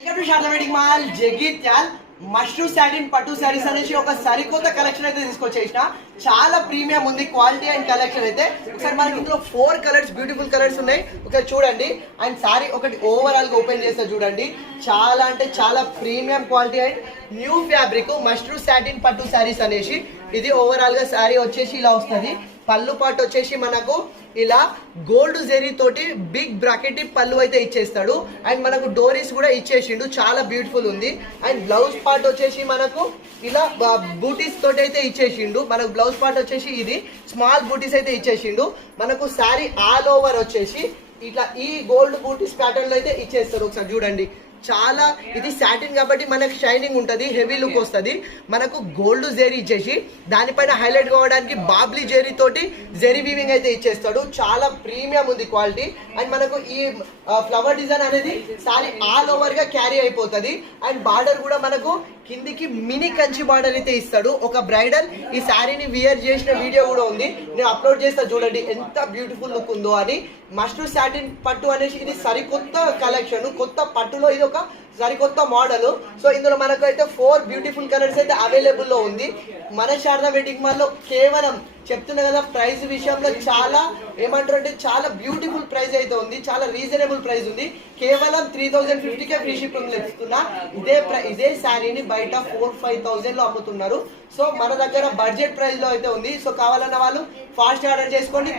mall Jagtial mushroom satin పట్టు సారీస్ అనేసి ఒక సరికొత్త కలెక్షన్ అయితే తీసుకొచ్చేసిన చాలా ప్రీమియం ఉంది క్వాలిటీ అండ్ కలెక్షన్ అయితే ఒకసారి మనకి ఇందులో 4 కలర్స్ బ్యూటిఫుల్ కలర్స్ ఉన్నాయి ఒకసారి చూడండి అండ్ సారీ ఒకటి ఓవరాల్ గా ఓపెన్ చేస్తే చూడండి చాలా అంటే చాలా premium quality and new fabric mushroom satin పట్టు సారీస్ అనేసి ఇది ఓవరాల్ గా సారీ వచ్చేసి ఇలా వస్తుంది పళ్ళు పాటు వచ్చేసి మనకు ఇలా గోల్డ్ జెరీ తోటి బిగ్ బ్రాకెట్ పళ్ళు అయితే ఇచ్చేస్తాడు అండ్ మనకు డోరీస్ కూడా ఇచ్చేసిండు చాలా బ్యూటిఫుల్ ఉంది అండ్ బ్లౌజ్ పార్ట్ వచ్చేసి మనకు ఇలా బూటీస్ తోటి అయితే ఇచ్చేసిండు మనకు బ్లౌజ్ పార్ట్ వచ్చేసి ఇది స్మాల్ బూటీస్ అయితే ఇచ్చేసిండు మనకు శారీ ఆల్ ఓవర్ వచ్చేసి ఇట్లా ఈ గోల్డ్ బూటీస్ ప్యాటర్న్ లో అయితే ఇచ్చేస్తారు ఒకసారి చూడండి చాలా ఇది సాటిన్ కాబట్టి మనకు షైనింగ్ ఉంటుంది హెవీ లుక్ వస్తుంది మనకు గోల్డ్ జెరీ ఇచ్చేసి దానిపైన హైలైట్ కావడానికి బాబ్లీ జెరీ తోటి జెరీ వీవింగ్ అయితే ఇచ్చేస్తాడు చాలా ప్రీమియం ఉంది క్వాలిటీ అండ్ మనకు ఈ ఫ్లవర్ డిజైన్ అనేది సారీ ఆల్ ఓవర్ గా క్యారీ అయిపోతుంది అండ్ బార్డర్ కూడా మనకు కిందికి మినీ కంచి బార్డర్ అయితే ఇస్తాడు ఒక బ్రైడల్ ఈ శారీని వియర్ చేసిన వీడియో కూడా ఉంది నేను అప్లోడ్ చేస్తా చూడండి ఎంత బ్యూటిఫుల్ లుక్ ఉందో అని మష్రూమ్ సాటిన్ పట్టు అనేసి ఇది సరికొత్త కలెక్షన్ కొత్త పట్టులో ఇది ఒక సరికొత్త మోడల్ సో ఇందులో మనకు అయితే 4 బ్యూటిఫుల్ కలర్స్ అయితే అవైలబుల్ లో ఉంది మన శారదా వెడ్డింగ్ మాల్ లో కేవలం చెప్తున్నా కదా ప్రైస్ విషయంలో చాలా ఏమంటారు అంటే చాలా బ్యూటిఫుల్ ప్రైస్ అయితే ఉంది చాలా రీజనబుల్ ప్రైస్ ఉంది కేవలం 3050కే ఫ్రీ షిప్పింగ్ ఇస్తున్నా ఇదే శారీని బయట 4-5,000 లో అమ్ముతున్నారు సో మన దగ్గర బడ్జెట్ ప్రైస్ లో అయితే ఉంది సో కావాలన్న వాళ్ళు ఫాస్ట్ ఆర్డర్ చేసుకోండి